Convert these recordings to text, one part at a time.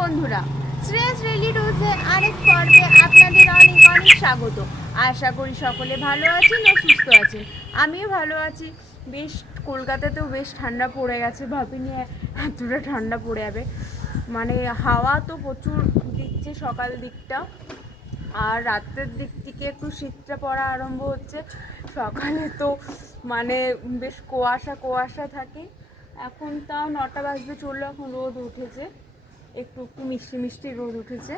বন্ধুরা, শ্রেয়াস রেলি রোজে আরেক পর্বে আপনাদের অনেক অনেক স্বাগত। আশা করি সকলে ভালো আছেন ও সুস্থ আছেন। আমিও ভালো আছি। বেশ কলকাতাতেও বেশ ঠান্ডা পড়ে গেছে, ভাবিনি এতটা ঠান্ডা পড়ে যাবে। মানে হাওয়া তো প্রচুর দিচ্ছে সকাল দিকটা, আর রাতের দিক থেকে একটু শীতটা পড়া আরম্ভ হচ্ছে। সকালে তো মানে বেশ কুয়াশা কুয়াশা থাকে। এখন তাও 9টা বাজতে চললো, এখন রোদ উঠেছে, একটু একটু মিষ্টি মিষ্টি রোদ উঠেছে,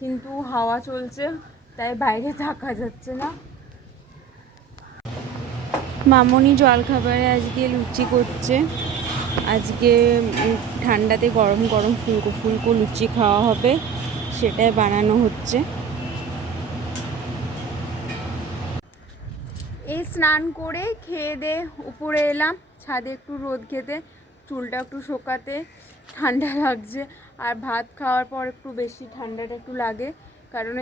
কিন্তু হাওয়া চলছে, তাই বাইরে থাকা যাচ্ছে না। মামনি জলখাবারে আজকে লুচি করছে। আজকে ঠান্ডাতে গরম গরম ফুলকো ফুলকো লুচি খাওয়া হবে, সেটাই বানানো হচ্ছে। এই স্নান করে খেয়ে দিয়ে উপরে এলাম ছাদে একটু রোদ খেতে, চুলটা একটু শোকাতে। ঠান্ডা লাগছে, আর ভাত খাওয়ার পর একটু বেশি ঠান্ডাটা একটু লাগে, কারণ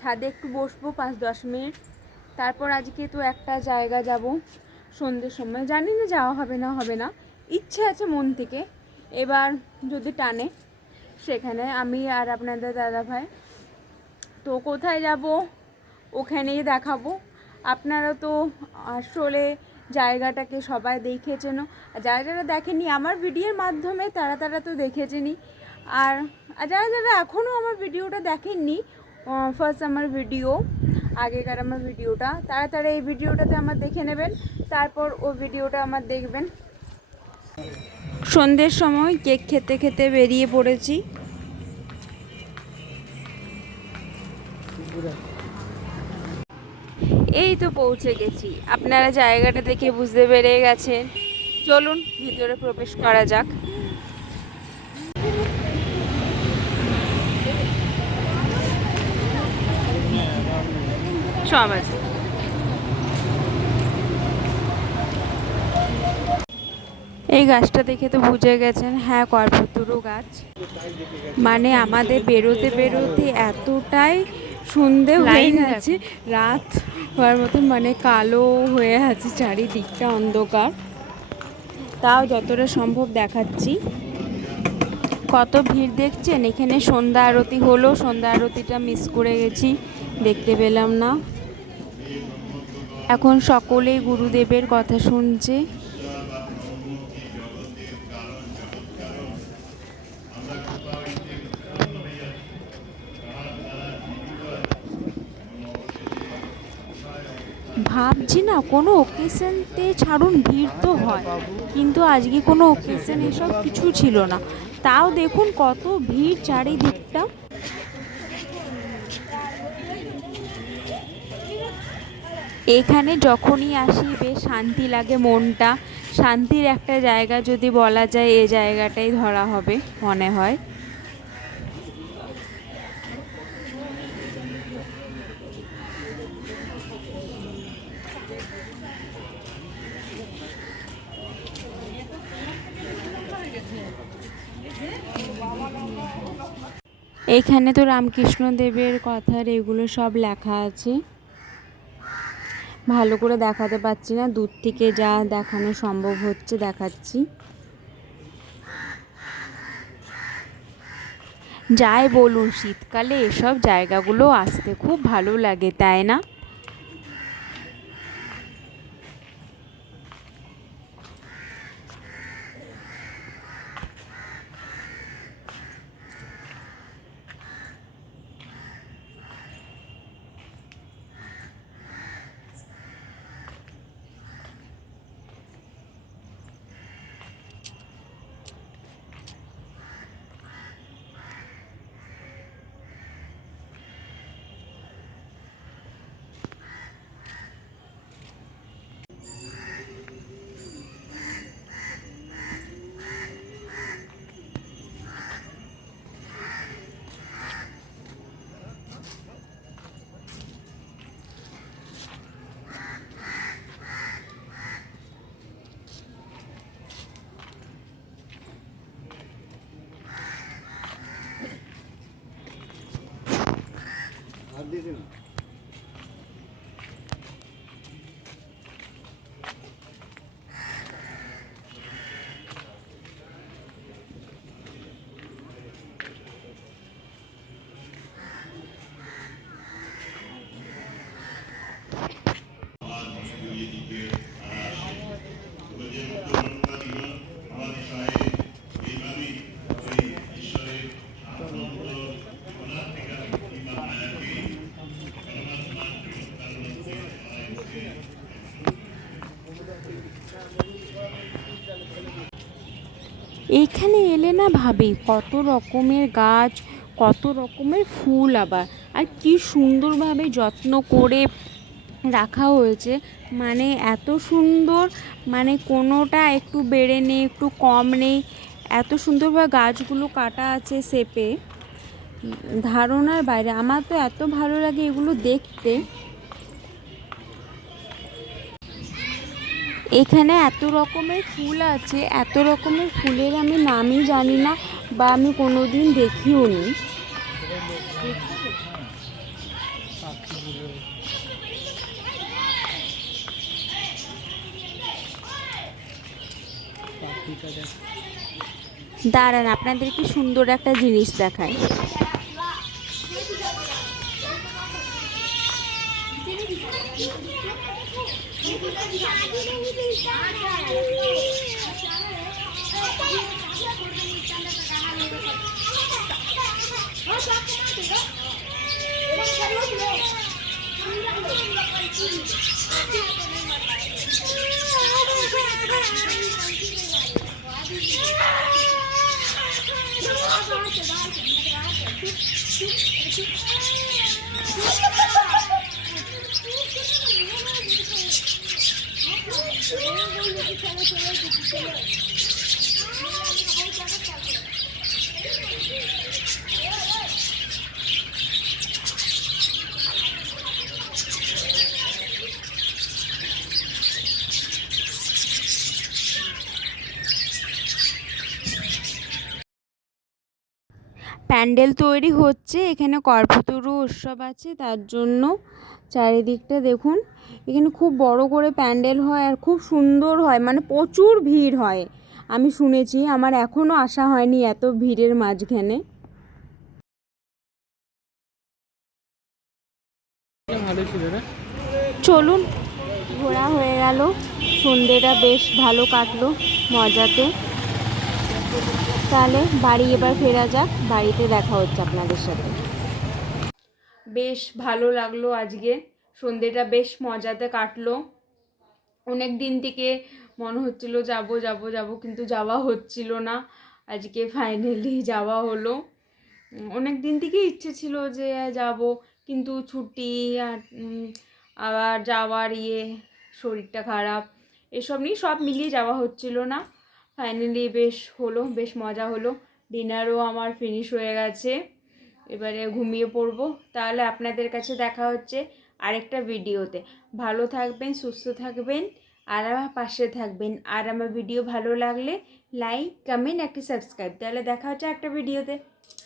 ছাদে একটু বসবো 5-10 মিনিট। তারপর আজকে তো একটা জায়গা যাব সন্ধ্যের সময়, জানি না যাওয়া হবে না হবে না, ইচ্ছে আছে মন থেকে। এবার যদি টানে সেখানে আমি আর আপনাদের দাদা ভাই, তো কোথায় যাব ওখানেই দেখাবো। আপনারা তো আসলে জায়গাটাকে সবাই দেখেছেন, আর যারা যারা দেখেনি আমার ভিডিওর মাধ্যমে তারা তো দেখেছেনই। আর যারা যারা এখনও আমার ভিডিওটা দেখেননি, ফার্স্ট আমার ভিডিও, আগেকার আমার ভিডিওটা, তারা এই ভিডিওটাতে আমার দেখে নেবেন, তারপর ও ভিডিওটা আমার দেখবেন। সন্ধ্যের সময় কেক খেতে খেতে বেরিয়ে পড়েছি। এই তো পৌঁছে গেছি, আপনারা জায়গাটা দেখে বুঝতে পেরে গেছেন। চলুন ভিতরে প্রবেশ করা যাক। সমাজ এই গাছটা দেখে তো বুঝে গেছেন, হ্যাঁ কল্পতরু গাছ। মানে আমাদের বেরোতে বেরোতে এতটাই সন্ধে হয়ে গেছে, রাত হওয়ার মতন, মানে কালো হয়ে আছে চারিদিকটা, অন্ধকার। তাও যতটা সম্ভব দেখাচ্ছি। কত ভিড় দেখছেন, এখানে সন্ধ্যা আরতি হলো, সন্ধ্যা আরতিটা মিস করে গেছি, দেখতে পেলাম না। এখন সকলেই গুরুদেবের কথা শুনছে। ভাবছি না কোনো ওকেশনতে ছাড়ুন ভিড় তো হয়, কিন্তু আজকে কোনো ওকেশন এসব কিছু ছিল না, তাও দেখুন কত ভিড় চারিদিকটা। এখানে যখনই আসি বেশ শান্তি লাগে মনটা, শান্তির একটা জায়গা যদি বলা যায় এই জায়গাটাই ধরা হবে মনে হয়। এখানে তো রামকৃষ্ণ দেবের কথার এগুলো সব লেখা আছে, ভালো করে দেখাতে পারছি না, দূর থেকে যা দেখানো সম্ভব হচ্ছে দেখাচ্ছি। যাই বলুন, শীতকালে এসব জায়গাগুলো আসতে খুব ভালো লাগে, তাই না? এইখানে এলে না ভাবি কত রকমের গাছ, কত রকমের ফুল, আবার আর কি সুন্দরভাবে যত্ন করে রাখা হয়েছে, মানে এত সুন্দর, মানে কোনোটা একটু বেড়ে নেই, একটু কম নেই, এত সুন্দরভাবে গাছগুলো কাটা আছে শেপে, ধারণার বাইরে। আমার তো এত ভালো লাগে এগুলো দেখতে। এখানে এত রকমের ফুল আছে, এত রকমের ফুলের আমি নামই জানি না, বা আমি কোনোদিন দেখিও নি। দাঁড়ান, আপনাদেরকে সুন্দর একটা জিনিস দেখায়। প্যান্ডেল তৈরি হচ্ছে এখানে, কল্পতরু উৎসব আছে তার জন্য। চারিদিকটা দেখুন, এখানে খুব বড় করে প্যান্ডেল হয় আর খুব সুন্দর হয়, মানে প্রচুর ভিড় হয় আমি শুনেছি। আমার এখনও আসা হয়নি এত ভিড়ের মাঝখানে। চলুন, ঘোরা হয়ে গেল, সন্ধ্যেটা বেশ ভালো কাটলো মজাতে। তাহলে বাড়ি এবার ফেরা যাক, বাড়িতে দেখা হচ্ছে আপনাদের সাথে। বেশ ভালো লাগলো আজকে, সন্ধ্যেটা বেশ মজাতে কাটলো। অনেক দিন থেকে মনে হচ্ছিল যাব যাব যাব, কিন্তু যাওয়া হচ্ছিল না। আজকে ফাইনালি যাওয়া হলো। অনেক দিন থেকে ইচ্ছে ছিল যে যাব, কিন্তু ছুটি আর আবার যাওয়ার শরীরটা খারাপ, এসব নিয়ে সব মিলিয়ে যাওয়া হচ্ছিল না। ফাইনালি বেশ হলো, বেশ মজা হলো। ডিনারও আমার ফিনিশ হয়ে গেছে, এবারে ঘুমিয়ে পড়বো। তাহলে আপনাদের কাছে দেখা হচ্ছে আরেকটা ভিডিওতে। ভালো থাকবেন, সুস্থ থাকবেন, আর আমার পাশে থাকবেন। আর আমার ভিডিও ভালো লাগলে লাইক, কমেন্ট, একটা সাবস্ক্রাইব। তাহলে দেখা হচ্ছে একটা ভিডিওতে।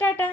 টাটা।